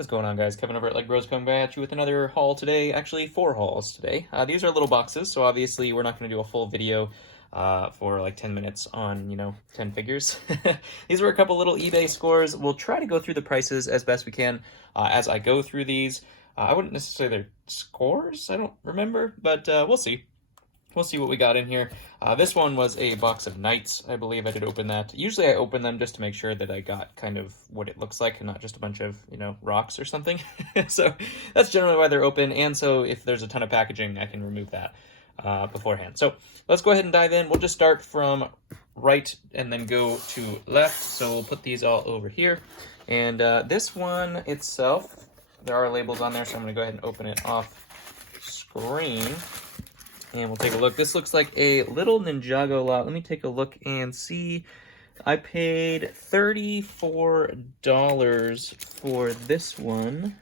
What is going on, guys? Kevin over at Legos coming back at you with another haul today. Actually, 4 hauls today. These are little boxes, so obviously we're not going to do a full video for like 10 minutes on, 10 figures. These were a couple little eBay scores. We'll try to go through the prices as best we can as I go through these. I wouldn't necessarily say they're scores, I don't remember, but we'll see. We'll see what we got in here. This one was a box of knights. I believe I did open that. Usually I open them just to make sure that I got kind of what it looks like and not just a bunch of, rocks or something. So that's generally why they're open. And so if there's a ton of packaging, I can remove that beforehand. So let's go ahead and dive in. We'll just start from right and then go to left. So we'll put these all over here. And this one itself, there are labels on there, so I'm going to go ahead and open it off screen. And we'll take a look. This looks like a little Ninjago lot. Let me take a look and see. I paid $34 for this one.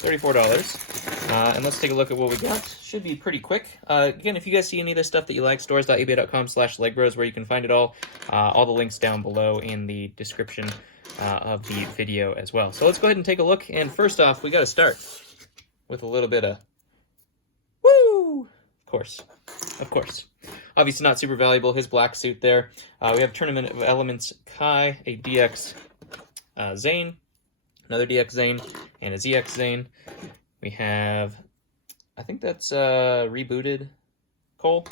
$34. And let's take a look at what we got. Should be pretty quick. Again, if you guys see any of this stuff that you like, stores.ebay.com/legbros, where you can find it all. All the links down below in the description of the video as well. So let's go ahead and take a look. And first off, we got to start with a little bit of woo! Of course. Obviously not super valuable, his black suit there. We have Tournament of Elements Kai, a DX Zane, another DX Zane, and a ZX Zane. We have, I think that's rebooted Cole.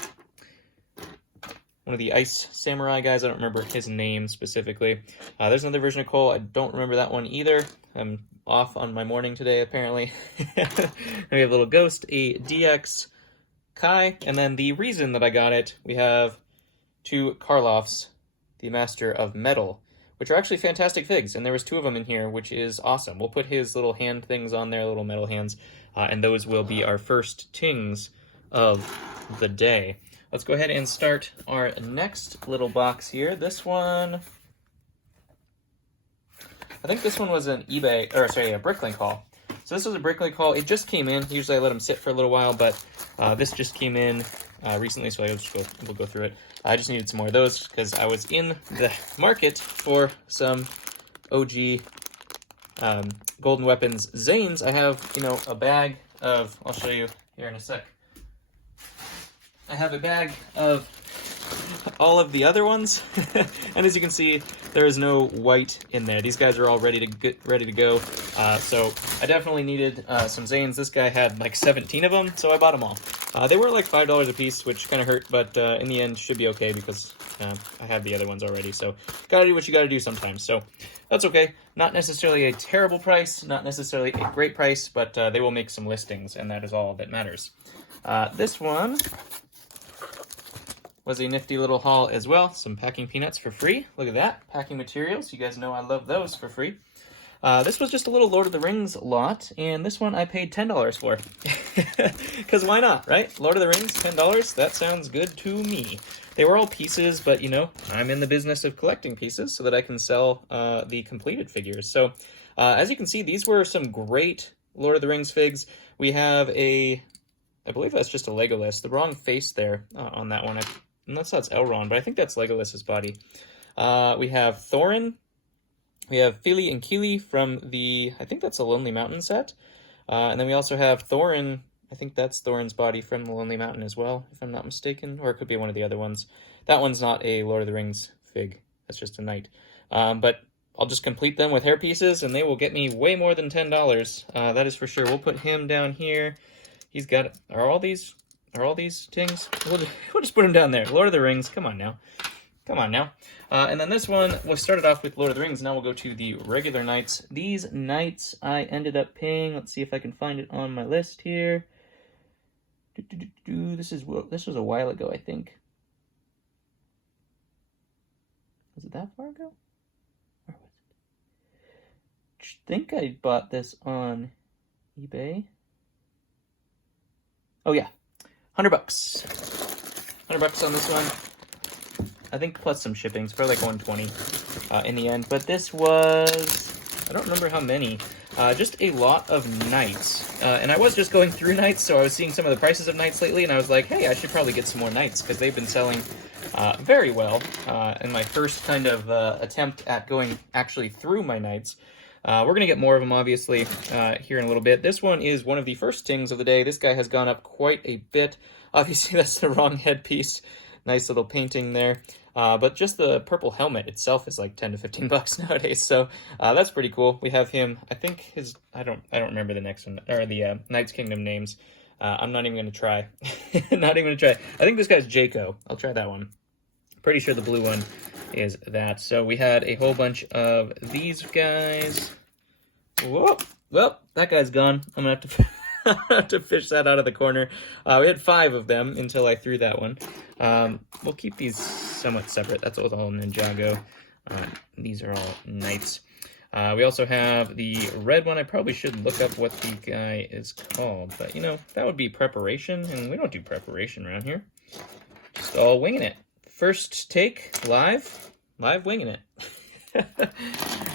One of the Ice Samurai guys, I don't remember his name specifically. There's another version of Cole, I don't remember that one either. I'm off on my morning today, apparently. We have a little Ghost, a DX Kai, and then the reason that I got it, we have 2 Karloffs, the Master of Metal, which are actually fantastic figs, and there was 2 of them in here, which is awesome. We'll put his little hand things on there, little metal hands, and those will be our first tings of the day. Let's go ahead and start our next little box here. This one, I think this one was an a Bricklink haul. So this was a Bricklink haul. It just came in. Usually I let them sit for a little while, but this just came in recently, so we'll go through it. I just needed some more of those because I was in the market for some OG Golden Weapons Zanes. I have, a bag of, I'll show you here in a sec. I have a bag of all of the other ones, and as you can see, there is no white in there. These guys are all ready to go. So I definitely needed some Zanes. This guy had like 17 of them, so I bought them all. They were like $5 a piece, which kind of hurt, but in the end should be okay because I have the other ones already. So gotta do what you gotta do sometimes. So that's okay. Not necessarily a terrible price, not necessarily a great price, but they will make some listings, and that is all that matters. This one was a nifty little haul as well. Some packing peanuts for free. Look at that. Packing materials. You guys know I love those for free. This was just a little Lord of the Rings lot, and this one I paid $10 for. Because why not, right? Lord of the Rings, $10? That sounds good to me. They were all pieces, but, I'm in the business of collecting pieces so that I can sell the completed figures. So, as you can see, these were some great Lord of the Rings figs. We have I believe that's just a Legolas. The wrong face there on that one. Unless that's Elrond, but I think that's Legolas's body. We have Thorin. We have Fili and Kili from I think that's a Lonely Mountain set. And then we also have Thorin. I think that's Thorin's body from the Lonely Mountain as well, if I'm not mistaken. Or it could be one of the other ones. That one's not a Lord of the Rings fig. That's just a knight. But I'll just complete them with hair pieces, and they will get me way more than $10. That is for sure. We'll put him down here. He's got... Are all these tings? We'll just put them down there. Lord of the Rings. Come on now. And then this one, we started off with Lord of the Rings. Now we'll go to the regular knights. These knights I ended up paying. Let's see if I can find it on my list here. This was a while ago, I think. Was it that far ago? Where was it? I think I bought this on eBay. Oh yeah. $100. $100 on this one. I think plus some shipping. It's probably like $120 in the end. But this was, I don't remember how many. Just a lot of knights. And I was just going through knights, so I was seeing some of the prices of knights lately, and I was like, hey, I should probably get some more knights, because they've been selling very well in my first kind of attempt at going actually through my knights. We're going to get more of them, obviously, here in a little bit. This one is one of the first tings of the day. This guy has gone up quite a bit. Obviously, that's the wrong headpiece. Nice little painting there. But just the purple helmet itself is like 10 to 15 bucks nowadays. So that's pretty cool. We have him. I think his, I don't remember the next one, or the Knights Kingdom names. I'm not even going to try. Not even going to try. I think this guy's Jaco. I'll try that one. Pretty sure the blue one is that. So we had a whole bunch of these guys. Whoa, well, that guy's gone. I'm going to have to have to fish that out of the corner. We had 5 of them until I threw that one. We'll keep these somewhat separate. That's all Ninjago. These are all Knights. We also have the red one. I probably should look up what the guy is called, but you know, that would be preparation, and we don't do preparation around here. Just all winging it. First take, live winging it.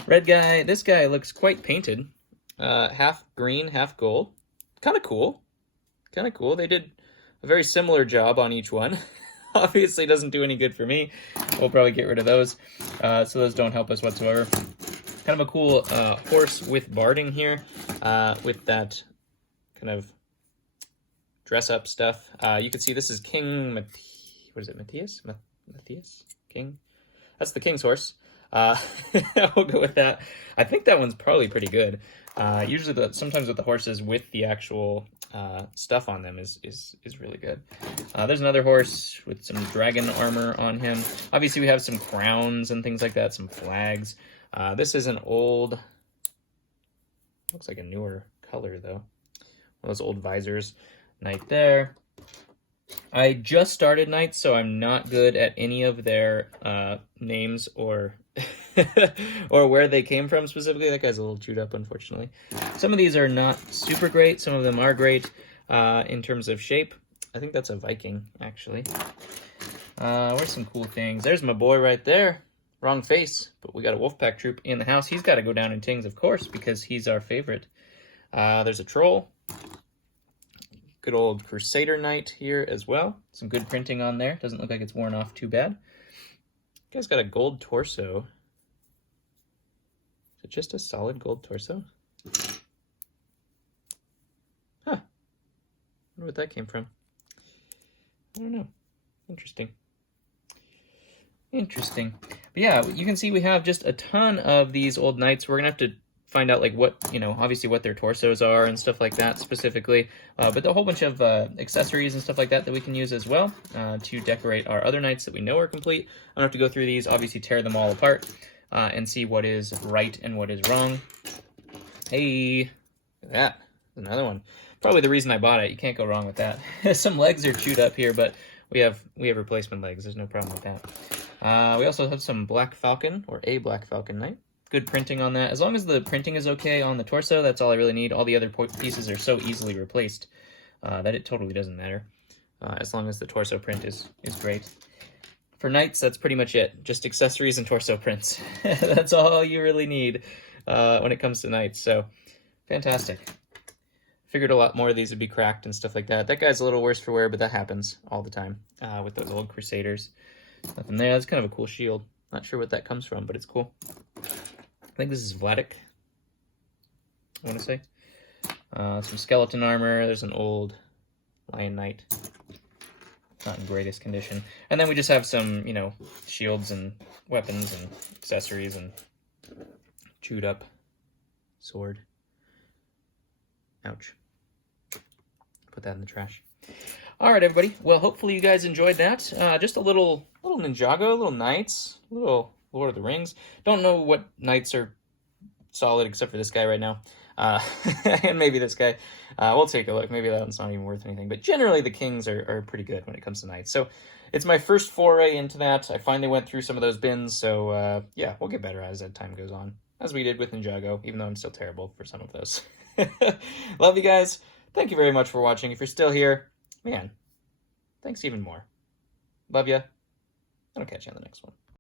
Red guy, this guy looks quite painted. Half green, half gold. Kind of cool. They did a very similar job on each one. Obviously doesn't do any good for me. We'll probably get rid of those. So those don't help us whatsoever. Kind of a cool horse with barding here. With that kind of dress-up stuff. You can see this is King what is it, Matthias? Matthias? King? That's the king's horse. We'll go with that. I think that one's probably pretty good. Usually, sometimes with the horses with the actual stuff on them is really good. There's another horse with some dragon armor on him. Obviously, we have some crowns and things like that, some flags. This is an old, looks like a newer color though. One of those old visors. Knight there. I just started Knights, so I'm not good at any of their names or or where they came from specifically. That guy's a little chewed up, unfortunately. Some of these are not super great. Some of them are great in terms of shape. I think that's a Viking, actually. Where's some cool things? There's my boy right there. Wrong face, but we got a Wolfpack troop in the house. He's got to go down in tings, of course, because he's our favorite. There's a troll. Good old Crusader Knight here as well. Some good printing on there. Doesn't look like it's worn off too bad. Guy's got a gold torso. Is it just a solid gold torso? Huh. I wonder what that came from. I don't know. Interesting. Interesting. But yeah, you can see we have just a ton of these old knights. We're going to have to find out like what, you know, obviously what their torsos are and stuff like that specifically, but a whole bunch of accessories and stuff like that that we can use as well to decorate our other knights that we know are complete. I'm gonna have to go through these, obviously tear them all apart and see what is right and what is wrong. Hey, look at that, another one. Probably the reason I bought it. You can't go wrong with that. Some legs are chewed up here, but we have replacement legs. There's no problem with that. We also have some Black Falcon, or a Black Falcon Knight. Good printing on that. As long as the printing is okay on the torso, that's all I really need. All the other pieces are so easily replaced that it totally doesn't matter. As long as the torso print is great. For knights, that's pretty much it. Just accessories and torso prints. That's all you really need when it comes to knights. So, fantastic. Figured a lot more of these would be cracked and stuff like that. That guy's a little worse for wear, but that happens all the time with those old Crusaders. Nothing there. That's kind of a cool shield. Not sure what that comes from, but it's cool. I think this is Vladik, I want to say. Some skeleton armor. There's an old Lion Knight. Not in greatest condition. And then we just have some, you know, shields and weapons and accessories and chewed up sword. Ouch. Put that in the trash. All right, everybody. Well, hopefully you guys enjoyed that. Just a little Ninjago, little Knights, little Lord of the Rings. Don't know what Knights are solid except for this guy right now. And maybe this guy. We'll take a look. Maybe that one's not even worth anything. But generally, the Kings are pretty good when it comes to Knights. So it's my first foray into that. I finally went through some of those bins. So yeah, we'll get better as time goes on. As we did with Ninjago, even though I'm still terrible for some of those. Love you guys. Thank you very much for watching. If you're still here, man, thanks even more. Love ya. I'll catch you on the next one.